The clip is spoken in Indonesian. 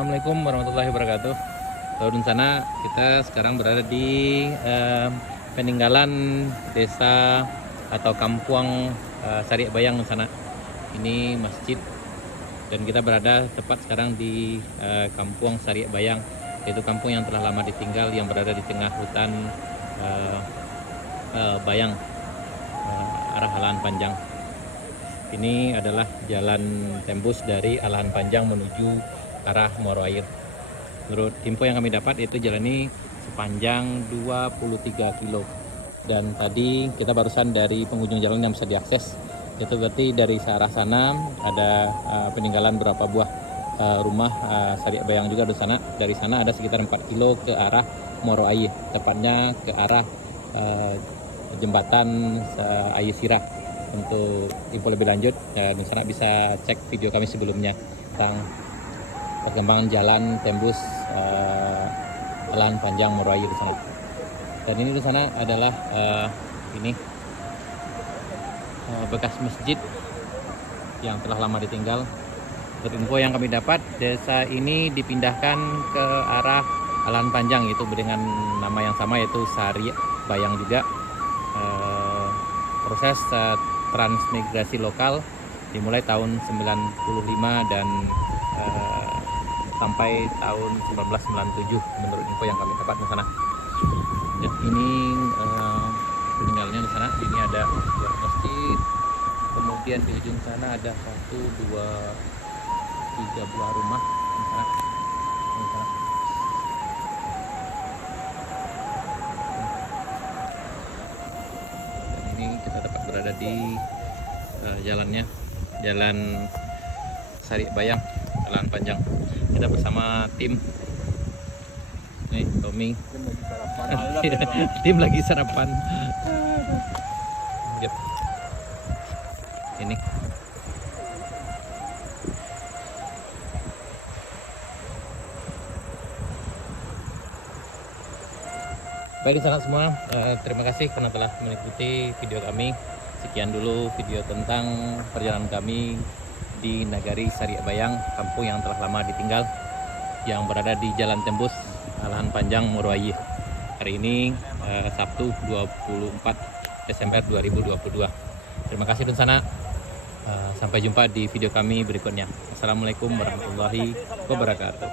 Assalamualaikum warahmatullahi wabarakatuh. Tahun sana kita sekarang berada di peninggalan desa atau kampung Sariak Bayang sana. Ini masjid dan kita berada tepat sekarang di kampung Sariak Bayang, yaitu kampung yang telah lama ditinggal yang berada di tengah hutan Bayang, arah Alahan Panjang. Ini adalah jalan tembus dari Alahan Panjang menuju arah Muaro Air. Menurut info yang kami dapat, itu jalan ini sepanjang 23 kilo. Dan tadi kita barusan dari pengunjung jalan yang bisa diakses. Itu berarti dari arah sana ada peninggalan beberapa buah rumah Sariak Bayang juga di sana. Dari sana ada sekitar 4 kilo ke arah Muaro Air, tepatnya ke arah jembatan Air Sirah. Untuk info lebih lanjut, di sana bisa cek video kami sebelumnya tentang perkembangan jalan tembus Alahan Panjang Muaro Air di sana. Dan ini di sana adalah bekas masjid yang telah lama ditinggal. Menurut info yang kami dapat, desa ini dipindahkan ke arah Alahan Panjang, itu dengan nama yang sama, yaitu Sariak Bayang juga. Proses transmigrasi lokal dimulai tahun 95 dan sampai tahun 1997 menurut info yang kami dapat di sana. Dan ini peninggalannya di sana. Ini ada buah masjid, kemudian di ujung sana ada 1, 2, 3 buah rumah di sana. Di sana. Ini kita dapat berada di jalannya, jalan Sariak Bayang, Alahan Panjang. Kita bersama tim nih, Tommy. Tim lagi sarapan. Yep. Ini baik sangat semua, terima kasih karena telah mengikuti video kami. Sekian dulu video tentang perjalanan kami di Nagari Sariak Bayang, kampung yang telah lama ditinggal yang berada di Jalan Tembus Alahan Panjang Muaro Air. Hari ini Sabtu 24 Desember 2022. Terima kasih di sana. Sampai jumpa di video kami berikutnya. Assalamualaikum warahmatullahi wabarakatuh.